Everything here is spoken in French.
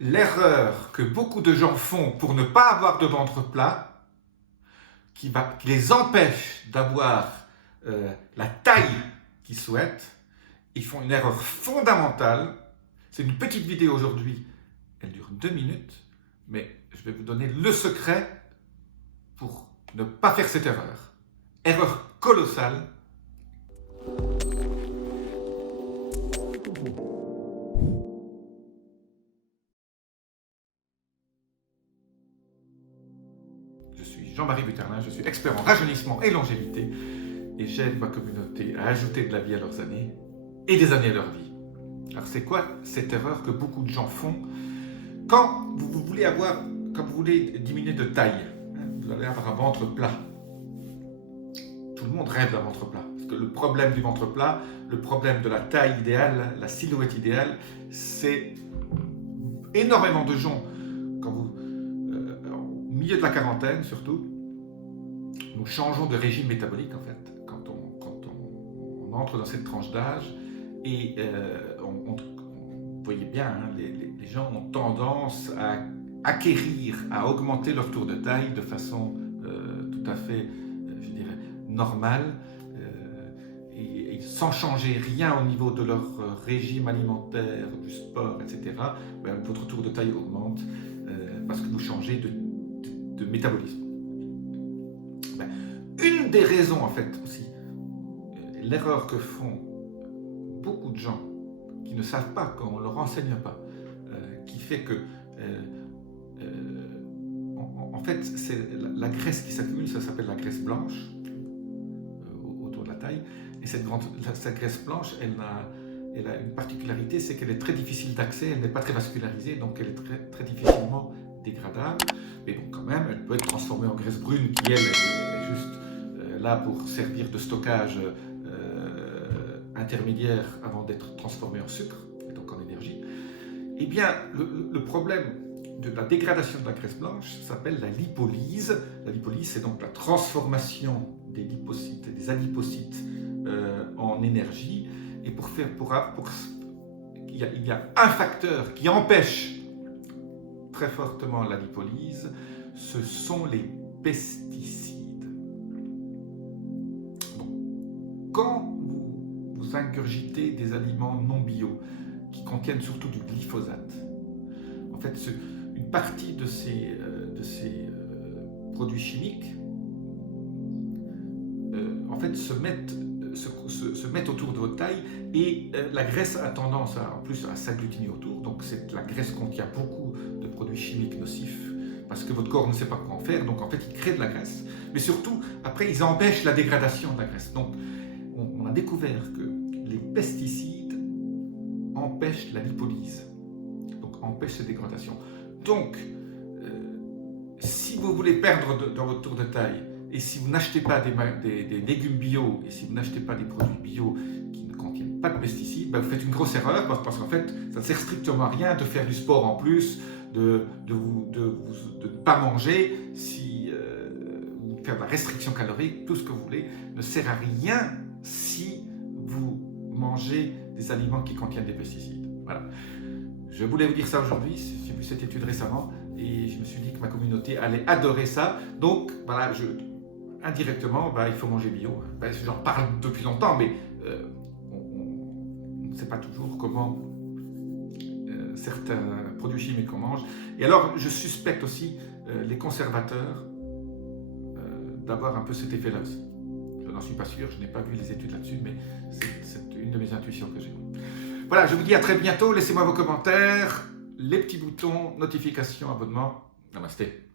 l'erreur que beaucoup de gens font pour ne pas avoir de ventre plat, qui les empêche d'avoir la taille qu'ils souhaitent. Ils font une erreur fondamentale. C'est une petite vidéo aujourd'hui, elle dure 2 minutes, mais je vais vous donner le secret pour ne pas faire cette erreur. Erreur colossale. Je suis Jean-Marie Buterlin, je suis expert en rajeunissement et longévité et j'aide ma communauté à ajouter de la vie à leurs années et des années à leur vie. Alors c'est quoi cette erreur que beaucoup de gens font quand vous voulez diminuer de taille, vous allez avoir un ventre plat. Tout le monde rêve d'un ventre plat. Parce que le problème du ventre plat, le problème de la taille idéale, la silhouette idéale, c'est énormément de gens, quand au milieu de la quarantaine surtout, nous changeons de régime métabolique en fait, quand on entre dans cette tranche d'âge et vous voyez bien, hein, les gens ont tendance à acquérir, à augmenter leur tour de taille de façon tout à fait, je dirais, normale et sans changer rien au niveau de leur régime alimentaire, du sport, etc. Ben, votre tour de taille augmente parce que vous changez de métabolisme. Ben, une des raisons en fait aussi, l'erreur que font beaucoup de gens qui ne savent pas, qu'on ne leur enseigne pas, qui fait que en fait c'est la graisse qui s'accumule, ça s'appelle la graisse blanche autour de la taille, et cette graisse blanche elle a une particularité, c'est qu'elle est très difficile d'accès, elle n'est pas très vascularisée, donc elle est très difficilement dégradable, mais bon quand même elle peut être transformée en graisse brune qui elle est juste là pour servir de stockage intermédiaire avant d'être transformé en sucre, et donc en énergie. Eh bien, le problème de la dégradation de la graisse blanche s'appelle la lipolyse. La lipolyse, c'est donc la transformation des lipocytes et des adipocytes en énergie. Et il y a un facteur qui empêche très fortement la lipolyse, ce sont les pesticides. Bon. Quand vous ingurgitez des aliments non bio qui contiennent surtout du glyphosate. En fait, une partie de ces produits chimiques en fait, se mettent autour de votre taille et la graisse a tendance en plus à s'agglutiner autour. Donc la graisse contient beaucoup de produits chimiques nocifs parce que votre corps ne sait pas quoi en faire. Donc en fait, il crée de la graisse. Mais surtout, après, ils empêchent la dégradation de la graisse. Donc on a découvert que les pesticides empêchent la lipolyse, donc empêchent cette dégradation. Donc, si vous voulez perdre dans votre tour de taille, et si vous n'achetez pas des légumes bio, et si vous n'achetez pas des produits bio qui ne contiennent pas de pesticides, ben vous faites une grosse erreur, parce qu'en fait, ça ne sert strictement à rien de faire du sport en plus, de ne pas manger, ou de faire de la restriction calorique, tout ce que vous voulez, ne sert à rien si vous mangez des aliments qui contiennent des pesticides. Voilà. Je voulais vous dire ça aujourd'hui, j'ai vu cette étude récemment et je me suis dit que ma communauté allait adorer ça. Donc voilà, indirectement, il faut manger bio. J'en parle depuis longtemps, mais on ne sait pas toujours comment certains produits chimiques qu'on mange. Et alors, je suspecte aussi les conservateurs d'avoir un peu cet effet-là aussi. Je n'en suis pas sûr, je n'ai pas vu les études là-dessus, mais c'est une de mes intuitions que j'ai. Voilà, je vous dis à très bientôt, laissez-moi vos commentaires, les petits boutons, notifications, abonnement. Namasté.